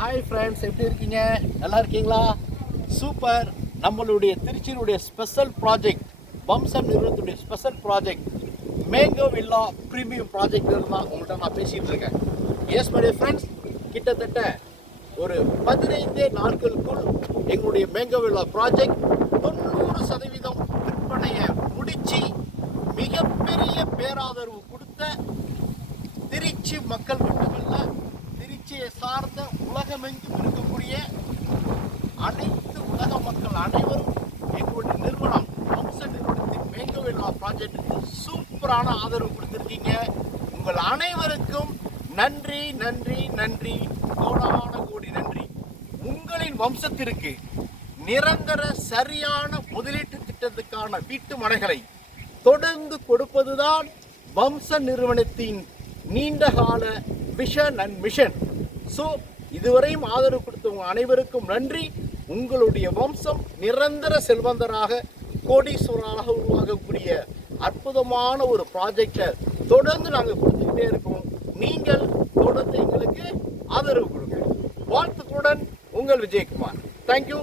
Hi friends, எப்படி இருக்கீங்க? நல்லா இருக்கீங்களா? சூப்பர். நம்மளுடைய திருச்சியினுடைய ஸ்பெஷல் ப்ராஜெக்ட், வம்சம் நிறுவனத்துடைய special project mango villa premium project தான் உங்கள்கிட்ட நான் பேசிகிட்டு இருக்கேன். எஸ் மை ஃப்ரெண்ட்ஸ், கிட்டத்தட்ட ஒரு 15 நாட்களுக்குள் எங்களுடைய மேங்கோ வில்லா ப்ராஜெக்ட் 90% விற்பனையை முடித்து மிகப்பெரிய பேராதரவு கொடுத்த திருச்சி மக்கள் மட்டுமல்ல, திருச்சியை சார்ந்த உலகமெங்கும் இருக்கக்கூடிய அனைத்து உலக மக்கள் அனைவரும் எங்களுடைய நிறுவனம் வம்ச நிறுவனத்தின் மேங்கோ வில்லா ப்ராஜெக்டுக்கு சூப்பரான ஆதரவு கொடுத்துருக்கீங்க. உங்கள் அனைவருக்கும் நன்றி நன்றி நன்றி, கோடான கோடி நன்றி. உங்களின் வம்சத்திற்கு நிரந்தர சரியான முதலீட்டு திட்டத்துக்கான வீட்டு மனைகளை தொடர்ந்து கொடுப்பதுதான் வம்ச நிறுவனத்தின் நீண்டகால விஷன் அண்ட் மிஷன். ஸோ இதுவரையும் ஆதரவு கொடுத்தவங்க அனைவருக்கும் நன்றி. உங்களுடைய வம்சம் நிரந்தர செல்வந்தராக, கோடீஸ்வரராக உருவாகக்கூடிய அற்புதமான ஒரு ப்ராஜெக்டை தொடர்ந்து நாங்கள் கொடுத்துக்கிட்டே இருக்கோம். நீங்கள் தொடர்ந்து எங்களுக்கு ஆதரவு கொடுங்க. வாழ்த்துக்களுடன் உங்கள் விஜயகுமார். தேங்க்யூ.